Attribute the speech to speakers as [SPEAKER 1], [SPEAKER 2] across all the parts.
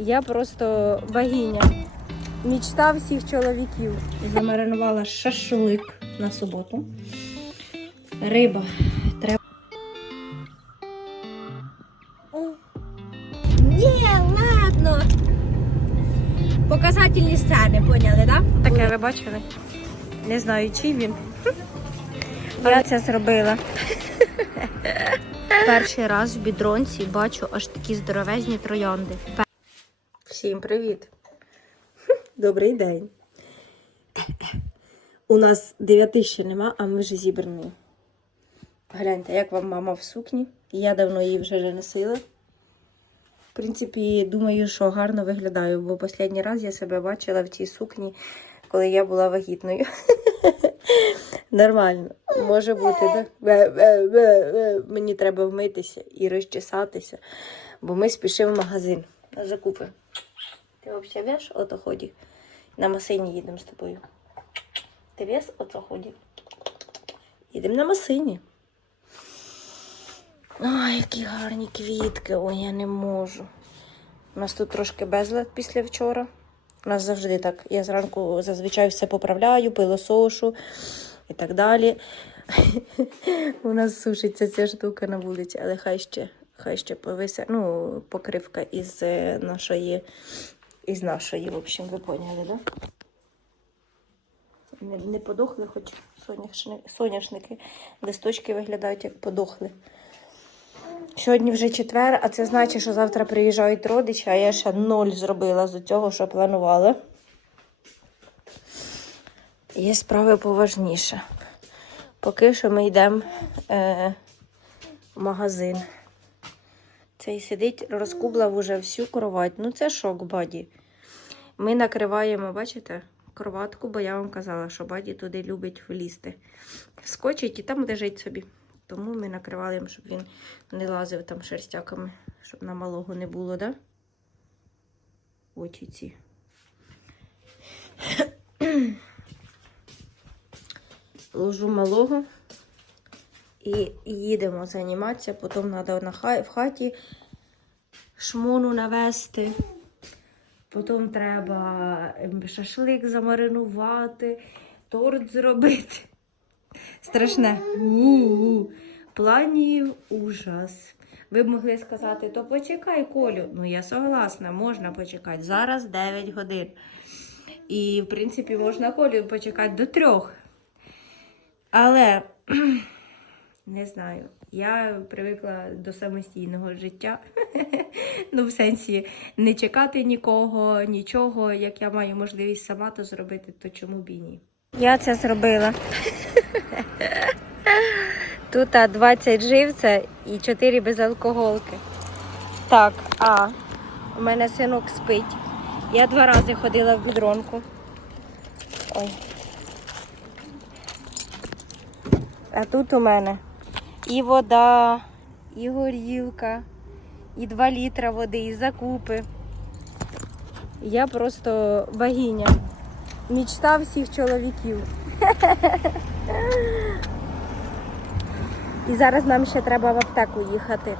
[SPEAKER 1] Я просто богиня. Мічта всіх чоловіків. Замаринувала шашлик на суботу. Риба. Треба.
[SPEAKER 2] Ні, ладно. Показательні сцени, поняли, так? Да?
[SPEAKER 1] Таке ви бачили? Не знаю, чий він. Я це зробила. Перший раз в бідронці бачу аж такі здоровезні троянди. Всім привіт. Добрий день. У нас дев'яти ще нема, а ми вже зібрані. Гляньте, як вам мама в сукні. Я давно її вже носила. В принципі, думаю, що гарно виглядаю, бо останній раз я себе бачила в цій сукні, коли я була вагітною. Нормально, може бути, бе. Мені треба вмитися і розчесатися, бо ми спішимо в магазин на закупи. Ти взагалі веш ото ході? На машині їдемо з тобою. Ти вес ото ході? Їдемо на машині. Ой, які гарні квітки. Ой, я не можу. У нас тут трошки безлад після вчора. У нас завжди так. Я зранку зазвичай все поправляю, пилосошу і так далі. У нас сушиться ця штука на вулиці, але хай ще, хай ще повисе. Ну, покривка із е, нашої, із нашої, в общем, ви поняли, да? Не, не подохли, хоч соняшники, соняшники, листочки виглядають як подохли. Сьогодні вже четвер, а це значить, що завтра приїжджають родичі, а я ще ноль зробила з цього, що планувала. Є справи поважніше. Поки що ми йдемо е, в магазин. Цей сидить, розкублав уже всю кровать. Ну це шок, баді. Ми накриваємо, бачите, кроватку, бо я вам казала, що баді туди любить влізти. Скочить і там лежить собі. Тому ми накривали їм, щоб він не лазив там шерстяками, щоб на малого не було, да? Очі ці. Ложу малого і їдемо займатися. Потім треба в хаті шмону навести. Потім треба ем, шашлик замаринувати, торт зробити. Страшне. У-у-у. Планів ужас. Ви б могли сказати, то почекай, Колю. Ну, я согласна, можна почекати. Зараз 9 годин. І, в принципі, можна Колю почекати до трьох. Але не знаю, я привикла до самостійного життя. ну, в сенсі не чекати нікого, нічого. Як я маю можливість сама то зробити, то чому б і ні? Я це зробила. Тут а, 20 живця і 4 безалкоголки. Так, а у мене синок спить. Я два рази ходила в бідронку. Ой. А тут у мене і вода, і горілка, і 2 літра води, і закупи. Я просто богиня. Мічта всіх чоловіків. І зараз нам ще треба в аптеку їхати.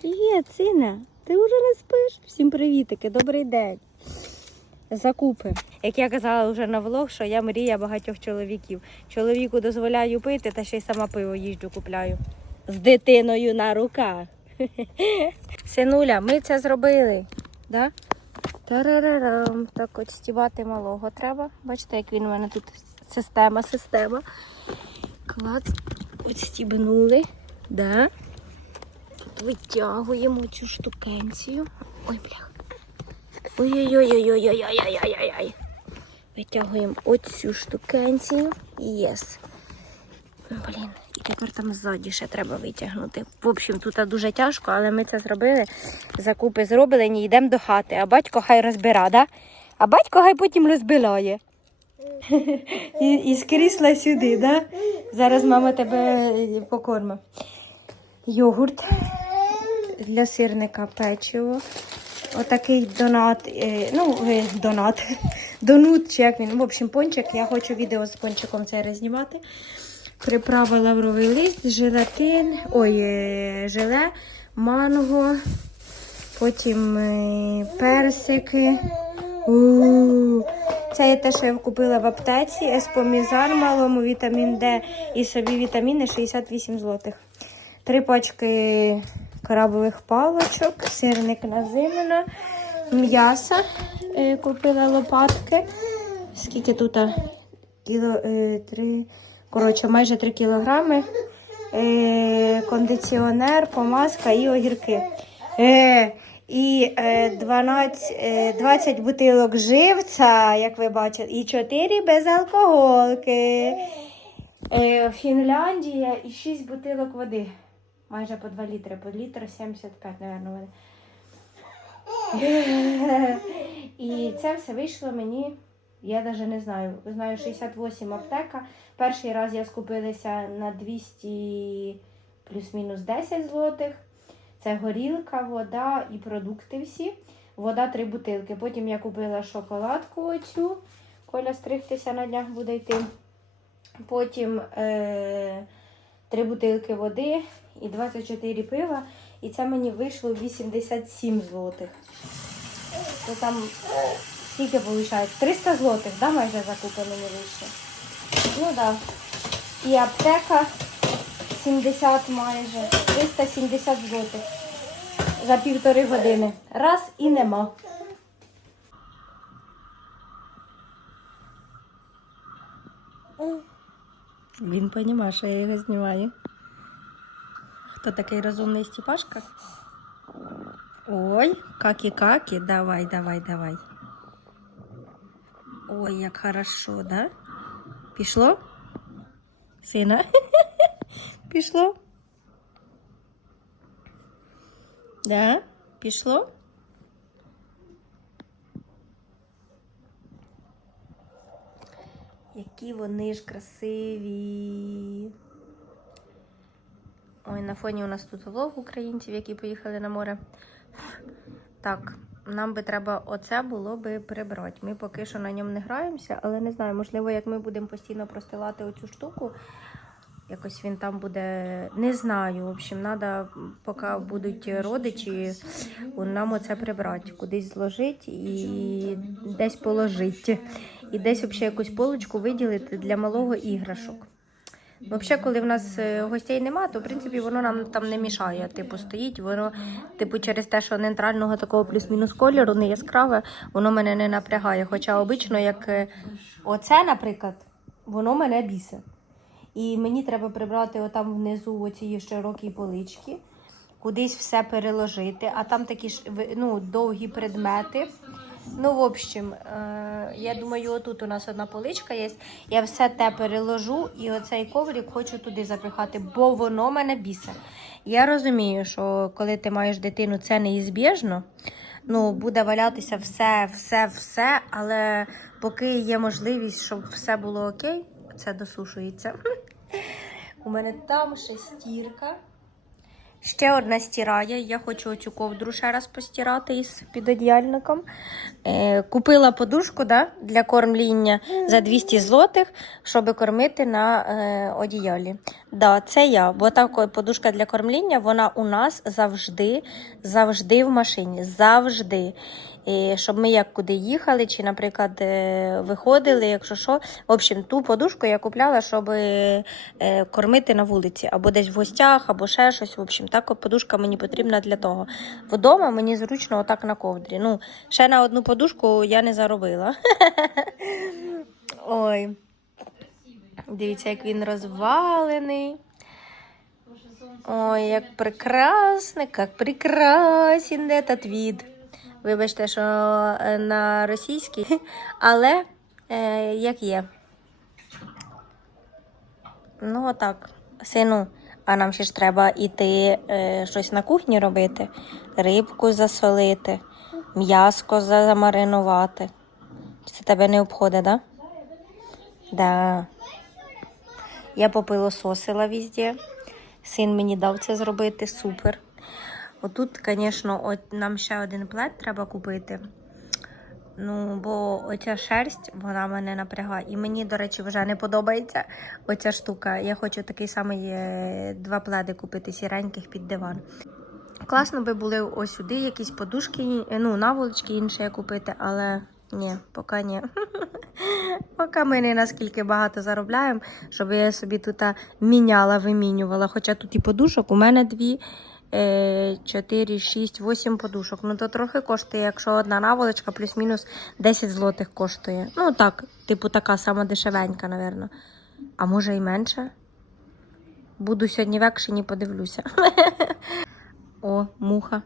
[SPEAKER 1] Привіт, сина. Ти вже не спиш? Всім привітики, добрий день. Закупи. Як я казала вже на влог, що я мрія багатьох чоловіків. Чоловіку дозволяю пити, та ще й сама пиво їжджу купляю. З дитиною на руках. Синуля, ми це зробили. Да? Тарарарам. Так от стібати малого треба. Бачите, як він у мене тут система, система. Клац. От стібнули. Да? Витягуємо цю штукенцію. Ой, блях. Ой-ой-ой-ой-ой-ой-ой-ой-ой-ой. Витягуємо оцю штукенцію. Єс. Блін, і тепер там ззаді ще треба витягнути. В общем, тут дуже тяжко, але ми це зробили. Закупи зроблені, йдемо до хати. А батько хай розбира, да? А батько хай потім розбирає. І, і з крісла сюди, да? Зараз мама тебе покорма. Йогурт для сирника печиво. Отакий донат, е, ну, е, донат, донут, чи як він. В общем, пончик. Я хочу відео з пончиком це рознімати. Приправа лавровий лист, желатин, ой, е, желе, манго, Потім персики. У, Це є те, що я купила в аптеці. Еспомізар малому, вітамін Д і собі вітаміни 68 злотих. Три пачки крабових палочок, сирник на зимено, м'ясо. е, Купила лопатки. Скільки тут? Кіло, е, три, коротше, майже 3 кілограми. Е, кондиціонер, помазка і огірки. Е, і е, 12, е, 20 бутилок живця, як ви бачите, і 4 безалкоголки. Е, Фінляндія і 6 бутилок води. Майже по 2 літри, по літр 75, мабуть, води. І це все вийшло мені, я навіть не знаю, знаю 68 аптека. Перший раз я скупилася на 200 плюс-мінус 10 злотих. Це горілка, вода і продукти всі. Вода три бутилки. Потім я купила шоколадку оцю. Коля стригтися на днях буде йти. Потім е, три бутилки води і 24 пива. І це мені вийшло 87 злотих. То там скільки виходить? 300 злотих, да, майже закупи мені вийшло. Ну так. Да. І аптека 70 майже. 370 злотих. За півтори години. Раз і нема. Він розуміє, що я його знімаю. Хто такий розумний Степашка? Ой, каки-каки, давай, давай, давай. Ой, як хорошо, да? Пішло? Сина? Пішло? Да? Пішло? Які вони ж красиві. Ой, на фоні у нас тут влог українців, які поїхали на море. Так, нам би треба оце було би прибрати. Ми поки що на ньому не граємося, але не знаю, можливо, як ми будемо постійно простилати оцю штуку, якось він там буде. Не знаю. В общем, треба, поки будуть родичі, нам оце прибрати, кудись зложити і десь положити. І десь взагалі якусь полочку виділити для малого іграшок. Взагалі, коли в нас е, гостей нема, то в принципі воно нам там не мішає. Типу, стоїть, воно, типу, через те, що нейтрального такого плюс-мінус кольору, не яскраве, воно мене не напрягає. Хоча обично, як е, оце, наприклад, воно мене бісить. І мені треба прибрати отам внизу оці широкі полички, кудись все переложити, а там такі ж ну, довгі предмети. Ну, в общем, е, я думаю, отут у нас одна поличка є. Я все те переложу і оцей коврик хочу туди запихати, бо воно мене бісить. Я розумію, що коли ти маєш дитину, це неізбіжно. Ну, буде валятися все, все, все, але поки є можливість, щоб все було окей, це досушується. У мене там шестірка. Ще одна стирає. Я хочу оцю ковдру ще раз постирати із підодіяльником. Е, купила подушку да, для кормління за 200 злотих, щоб кормити на е, одіялі. Да, це я, бо та подушка для кормління, вона у нас завжди, завжди в машині. Завжди. І щоб ми як куди їхали, чи, наприклад, е, виходили, якщо що. В общем, ту подушку я купляла, щоб е, кормити на вулиці, або десь в гостях, або ще щось. В общем, так подушка мені потрібна для того. Вдома мені зручно отак на ковдрі. Ну, ще на одну подушку я не заробила. Ой. Дивіться, як він розвалений. Ой, як прекрасний, як прекрасен этот вид. Вибачте, що е, на російській, але е, як є. Ну, отак. Сину, а нам ще ж треба іти е, щось на кухні робити, рибку засолити, м'яско замаринувати. Це тебе не обходить, так? Да? Да. Я попилососила везде. Син мені дав це зробити, супер. Отут, звісно, от нам ще один плед треба купити. Ну, бо оця шерсть, вона мене напрягає. І мені, до речі, вже не подобається оця штука. Я хочу такий самий е, два пледи купити сіреньких під диван. Класно би були ось сюди якісь подушки, ну, наволочки інші купити, але ні, поки ні. Поки ми не наскільки багато заробляємо, щоб я собі тут міняла, вимінювала. Хоча тут і подушок, у мене дві, е, чотири, шість, вісім подушок. Ну то трохи коштує, якщо одна наволочка плюс-мінус 10 злотих коштує. Ну так, типу така сама дешевенька, напевно. А може і менше. Буду сьогодні в екшені, подивлюся. О, муха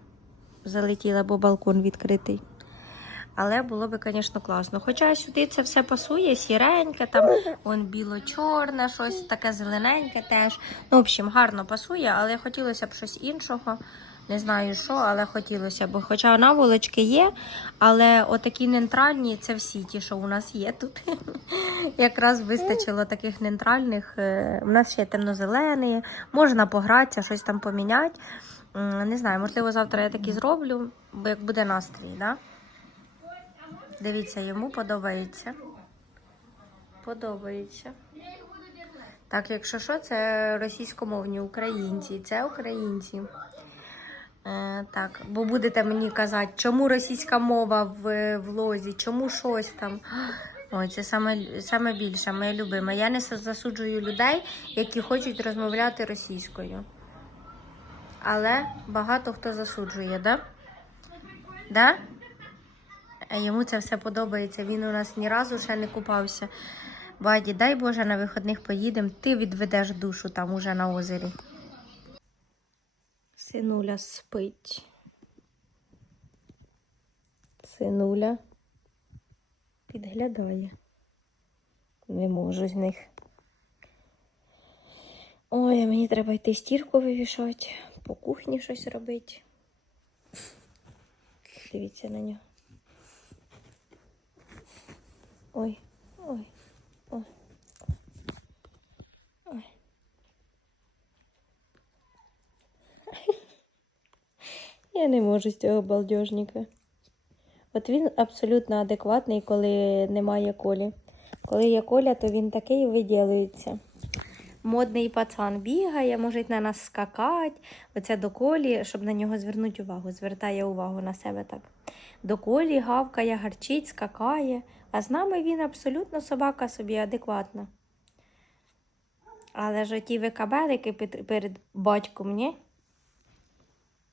[SPEAKER 1] залетіла, бо балкон відкритий. Але було би, звісно, класно. Хоча сюди це все пасує, сіреньке, там он біло-чорне, щось таке зелененьке теж. Ну, в общем, гарно пасує, але хотілося б щось іншого. Не знаю що, але хотілося б. Хоча наволочки є, але отакі нейтральні це всі ті, що у нас є тут. Якраз вистачило таких нейтральних. Е, У нас ще темно-зелені, можна погратися, щось там поміняти. Не знаю, можливо, завтра я такі зроблю, бо як буде настрій, да? Дивіться, йому подобається. Подобається. Так, якщо що, це російськомовні українці. Це українці. Е, так, бо будете мені казати, чому російська мова в, в лозі, чому щось там. Ой, це саме, саме більше, моє любиме. Я не засуджую людей, які хочуть розмовляти російською. Але багато хто засуджує, да? Да? А йому це все подобається. Він у нас ні разу ще не купався. Баді, дай Боже, на виходних поїдемо, ти відведеш душу там уже на озері. Синуля спить. Синуля підглядає. Не можу з них. Ой, а мені треба йти стірку вивішати, по кухні щось робити. Дивіться на нього. Ой, ой, ой. Ой. Я не можу з цього балдежника. От він абсолютно адекватний, коли немає колі. Коли є коля, то він такий виділюється. Модний пацан бігає, може на нас скакати. Оце до колі, щоб на нього звернути увагу. Звертає увагу на себе так. До колі гавкає, гарчить, скакає. А з нами він абсолютно собака собі адекватна. Але ж оті викабелики перед батьком, ні?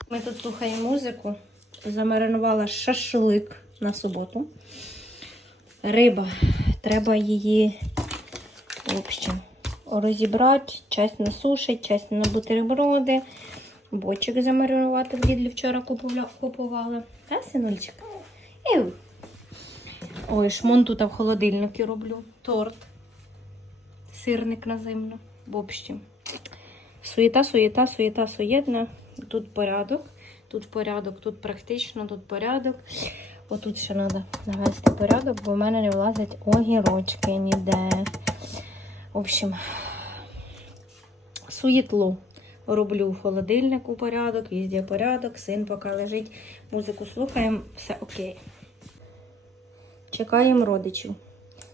[SPEAKER 1] Ми тут слухаємо музику. Замаринувала шашлик на суботу. Риба. Треба її, в общем, розібрати, часть на суші, часть на бутерброди. Бочик замаринувати в Лідлі вчора купували. А, синульчик? Іу. Ой, шмон тут в холодильнику роблю. Торт. Сирник на зимно. В общем. Суєта, суєта, суєта, суєтна. Тут порядок. Тут порядок, тут практично, тут порядок. Отут ще треба навести порядок, бо в мене не влазять огірочки ніде. В общем, суєтло роблю в холодильнику порядок, везде порядок, син поки лежить, музику слухаємо, все окей. Чекаємо родичів.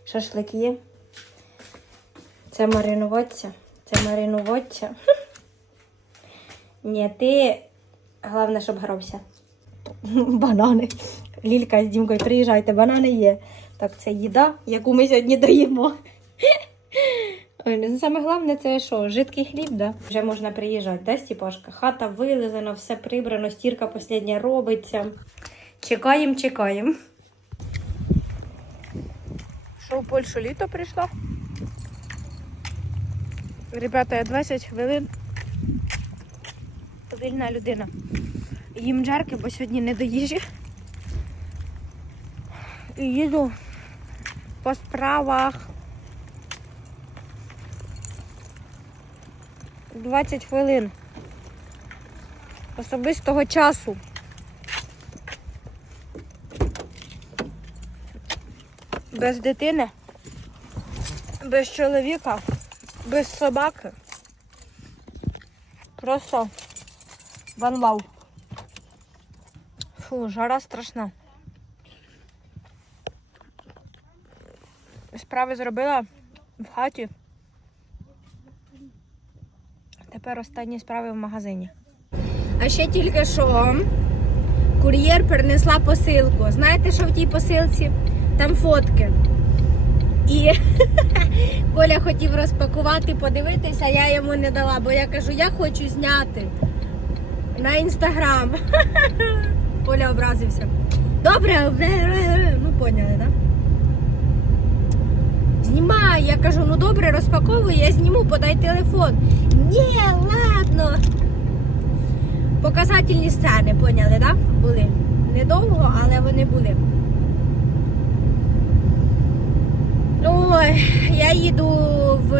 [SPEAKER 1] Шашлик є. Це маринуватися. Це маринуватися. Ні, ти головне, щоб грався. Банани. Лілька з Дімкою, приїжджайте, банани є. Так, це їда, яку ми сьогодні даємо. Ну, саме головне це що? Жидкий хліб, да? Вже можна приїжджати, да, Стіпашка? Хата вилизана, все прибрано, стірка последня робиться. Чекаємо, чекаємо.
[SPEAKER 3] Що в Польщу літо прийшло? Ребята, я 20 хвилин. Вільна людина. Їм джерки, бо сьогодні не до їжі. І їду по справах. 20 хвилин. Особистого часу. Без дитини, без чоловіка, без собаки. Просто ван лав. Фу, жара страшна. Справи зробила в хаті. Тепер останні справи в магазині.
[SPEAKER 2] А ще тільки що кур'єр принесла посилку. Знаєте, що в тій посилці? Там фотки. І Коля хотів розпакувати, подивитися, я йому не дала, бо я кажу, я хочу зняти на інстаграм. Коля образився. Добре, ну поняли, так? Да? Знімай, я кажу, ну добре, розпаковуй, я зніму, подай телефон. Ні, ладно. Показательні сцени, поняли, так? Да? Були. Недовго, але вони були. Я їду в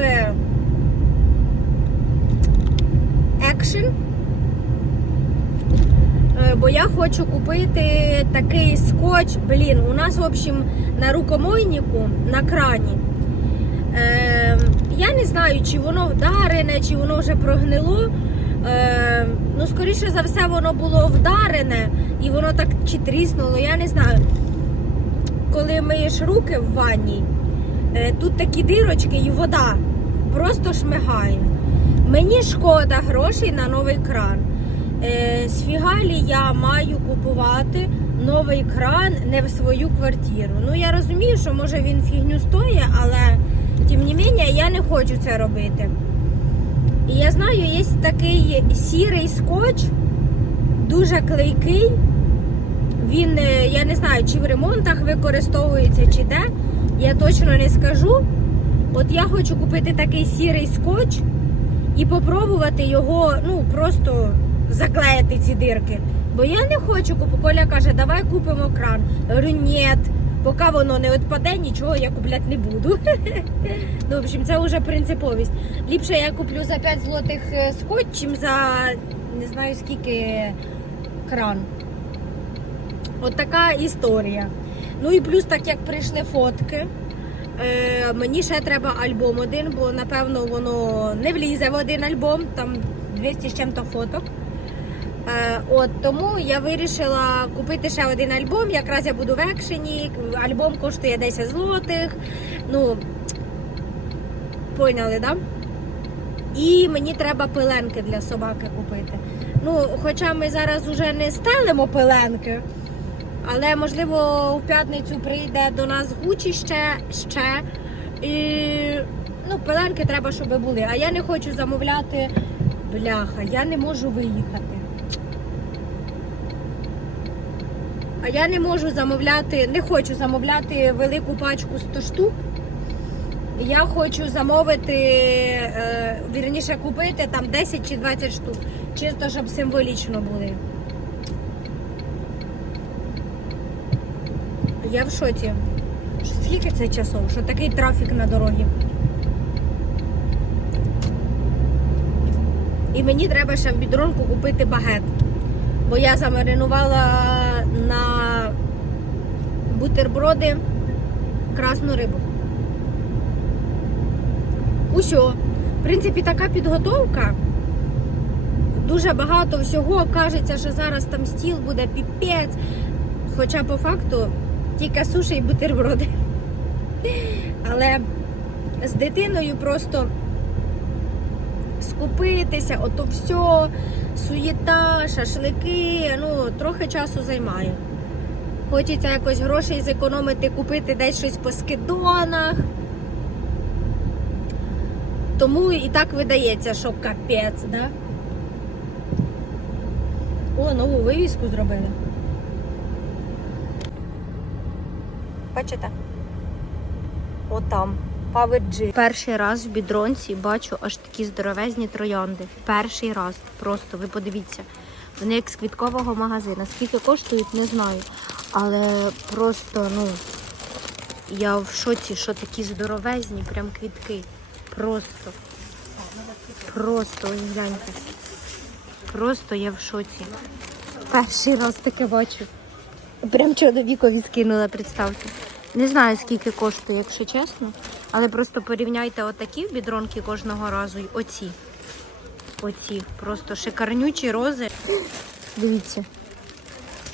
[SPEAKER 2] Action. Е, Бо я хочу купити такий скотч. Блін, у нас, в общем, на рукомойнику на крані. Е, я не знаю, чи воно вдарене, чи воно вже прогнило. Е, ну, скоріше за все, воно було вдарене і воно так чи тріснуло, я не знаю. Коли миєш руки в ванні, тут такі дирочки і вода просто шмигає. Мені шкода грошей на новий кран. Е, з фігалі я маю купувати новий кран не в свою квартиру. Ну я розумію, що може він фігню стоїть, але тим не менше я не хочу це робити. І я знаю, є такий сірий скотч, дуже клейкий. Він, е, я не знаю, чи в ремонтах використовується, чи де. Я точно не скажу. От я хочу купити такий сірий скотч і попробувати його, ну, просто заклеїти ці дирки. Бо я не хочу купити. Коля каже, давай купимо кран. Я говорю, ні, поки воно не відпаде, нічого я купляти не буду. ну, в общем, це вже принциповість. Ліпше я куплю за 5 злотих е, скотч, чим за не знаю скільки кран. От така історія. Ну і плюс, так як прийшли фотки. Е, мені ще треба альбом один, бо напевно воно не влізе в один альбом, там 200 з чим-то фоток. Е, от тому я вирішила купити ще один альбом. Якраз я буду в екшені. Альбом коштує 10 злотих. Ну, поняли, да? І мені треба пеленки для собаки купити. Ну, хоча ми зараз вже не стелимо пеленки. Але можливо в п'ятницю прийде до нас Гучі ще, ще. І ну, пеленки треба, щоб були. А я не хочу замовляти бляха, я не можу виїхати. А я не можу замовляти, не хочу замовляти велику пачку 100 штук. Я хочу замовити, е, вірніше купити там 10 чи 20 штук. Чисто, щоб символічно були. Я в шоці. Скільки це часов? Що такий трафік на дорогі? І мені треба ще в бідронку купити багет. Бо я замаринувала на бутерброди красну рибу. Усьо. В принципі, така підготовка. Дуже багато всього. Кажеться, що зараз там стіл буде піпець. Хоча по факту тільки суші і бутерброди. Але з дитиною просто скупитися, ото все, суєта, шашлики, ну, трохи часу займає. Хочеться якось грошей зекономити, купити десь щось по скидонах. Тому і так видається, що капець, да? О, нову вивіску зробили. Бачите? Отам. Power
[SPEAKER 1] Перший раз в бідронці бачу аж такі здоровезні троянди. Перший раз. Просто ви подивіться. Вони як з квіткового магазину. Скільки коштують, не знаю. Але просто, ну, я в шоці, що такі здоровезні, прям квітки. Просто. Просто, ось гляньте. Просто я в шоці. Перший раз таке бачу. Прям чоловікові скинула, представте. Не знаю, скільки коштує, якщо чесно. Але просто порівняйте отакі бідронки кожного разу і оці. Оці. Просто шикарнючі рози. Дивіться.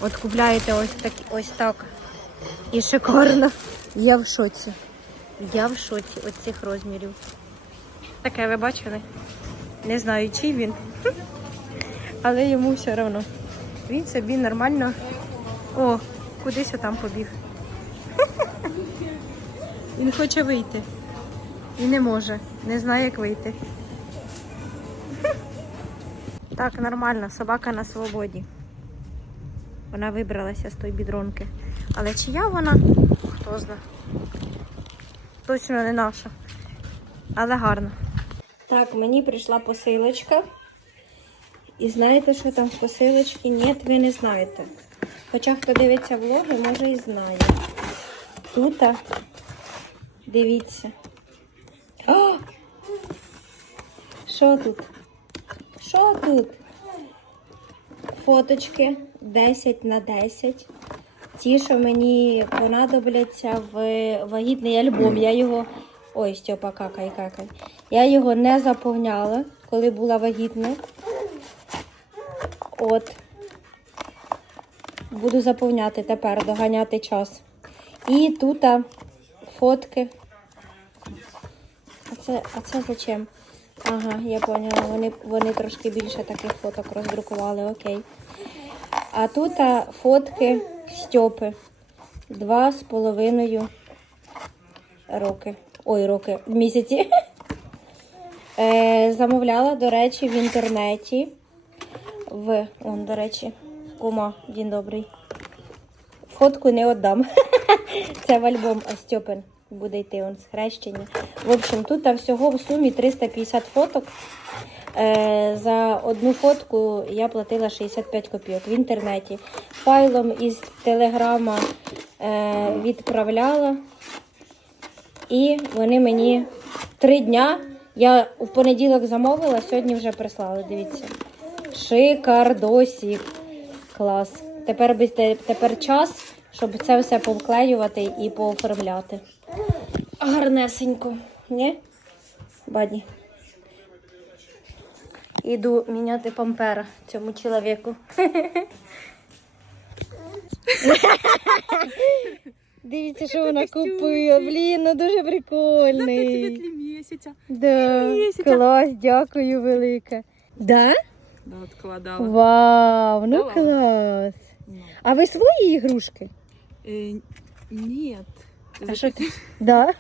[SPEAKER 1] От купляєте ось так, ось так. І шикарно. Я в шоці. Я в шоці от цих розмірів. Таке ви бачили? Не знаю, чий він. але йому все одно. Він собі нормально. О, кудись там побіг. Він хоче вийти. І не може. Не знає, як вийти. Так, нормально, собака на свободі. Вона вибралася з тої бідронки. Але чия вона? Хто знає. Точно не наша. Але гарно. Так, мені прийшла посилочка. І знаєте, що там в посилочці? Ні, ви не знаєте. Хоча хто дивиться влоги, може і знає. Тут, дивіться. О! Що тут? Що тут? Фоточки 10 на 10. Ті, що мені понадобляться в вагітний альбом. Я його. Ой, Стьопа, какай, какай. Я його не заповняла, коли була вагітна. От. Буду заповняти тепер, доганяти час. І тут фотки. А це, а це зачем? Ага, я поняла. Вони, вони трошки більше таких фоток роздрукували, окей. А тут фотки Стьопи. Два з половиною роки. Ой, роки, місяці. Е, замовляла, до речі, в інтернеті. В, он, до речі, кума, день добрий. Фотку не віддам. Це в альбом Остьопин буде йти он з хрещення. В общем, тут всього в сумі 350 фоток. Е, за одну фотку я платила 65 копійок в інтернеті. Файлом із телеграма е, відправляла. І вони мені три дня. Я в понеділок замовила, сьогодні вже прислали. Дивіться. Шикардосік. Клас. Тепер, тепер час, щоб це все повклеювати і пооформляти. Гарнесенько. Ні? Баді. Іду міняти пампера цьому чоловіку. Дивіться, що вона купила. Блін, ну дуже прикольний. Да, клас, дякую велике. Да?
[SPEAKER 4] Да, откладала.
[SPEAKER 1] Вау, ну
[SPEAKER 4] Да ладно?
[SPEAKER 1] клас.
[SPEAKER 4] Ну.
[SPEAKER 1] А ви свої ігрушки?
[SPEAKER 4] Э, нет.
[SPEAKER 1] А що ти? Да?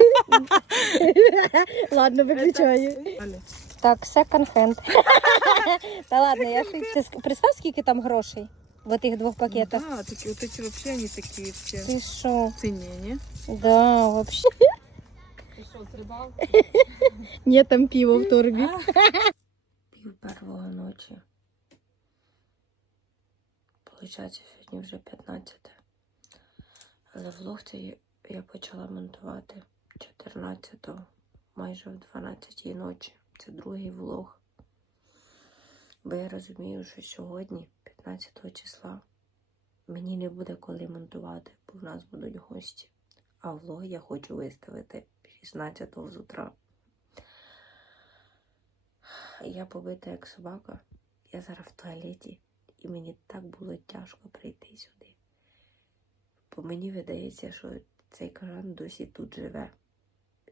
[SPEAKER 1] Ладно, виключаю.
[SPEAKER 4] Аля,
[SPEAKER 1] Так, second hand. Та ладно, я ж ти ск- представ, скільки там грошей в тих двох пакетах.
[SPEAKER 4] Да, такие, вот эти вообще они такие все
[SPEAKER 1] Ти що?
[SPEAKER 4] цене, не?
[SPEAKER 1] Да, вообще.
[SPEAKER 4] Ты что, с рыбалки?
[SPEAKER 1] Ні, там пиво в торбі.
[SPEAKER 4] А.
[SPEAKER 1] Пів первого ночі. Получається, сьогодні вже 15. Але влог цей я почала монтувати 14-го, майже в 12 ночі. Це другий влог. Бо я розумію, що сьогодні, 15 числа, мені не буде коли монтувати, бо в нас будуть гості. А влог я хочу виставити 16-го з утра. Я побита як собака. Я зараз в туалеті, і мені так було тяжко прийти сюди. Бо мені видається, що цей кажан досі тут живе.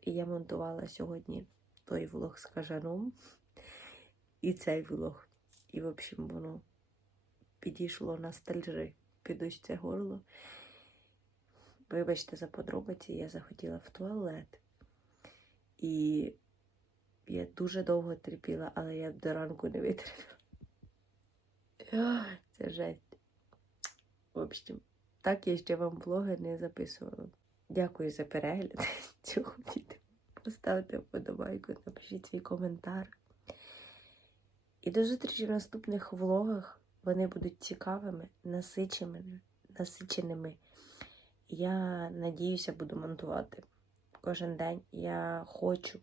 [SPEAKER 1] І я монтувала сьогодні той влог з кажаном і цей влог. І, в общем, воно підійшло на стальжи під ось це горло. Вибачте за подробиці, я захотіла в туалет. І я дуже довго терпіла, але я до ранку не витримала. Це жесть. В общем, так я ще вам влоги не записувала. Дякую за перегляд цього відео. Поставте вподобайку, напишіть свій коментар. І до зустрічі в наступних влогах. Вони будуть цікавими, насиченими. насиченими. Я надіюся, буду монтувати кожен день. Я хочу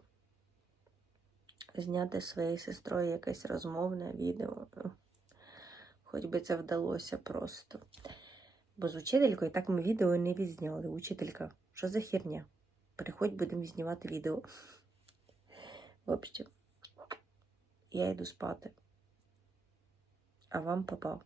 [SPEAKER 1] зняти своєю сестрою якесь розмовне відео. Хоч би це вдалося просто. Бо з учителькою так ми відео не відзняли. Учителька, що за херня? Приходь, будемо знімати відео. В общем, я йду спати. А вам попав.